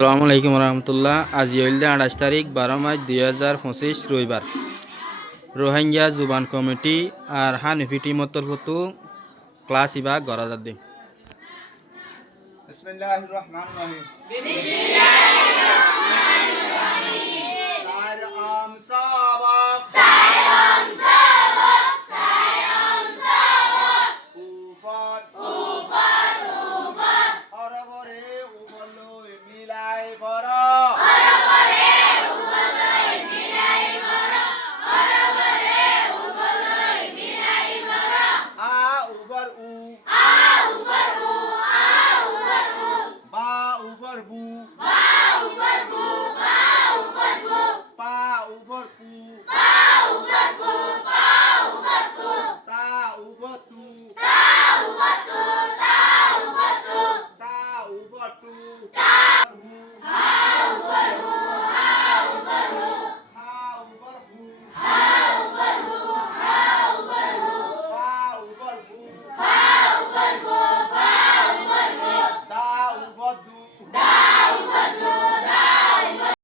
আসসালামু আলাইকুম রহমতুল্লাহ। আজি হইলে 28 তারিখ 12 মার্চ 2025 রবিবার। রোহিঙ্গা জুবান কমিটি আর হানিফি টিমর তরফতো ক্লাস ইবা গড়া যাবে। বিসমিল্লাহির রহমানির রহিম। Ba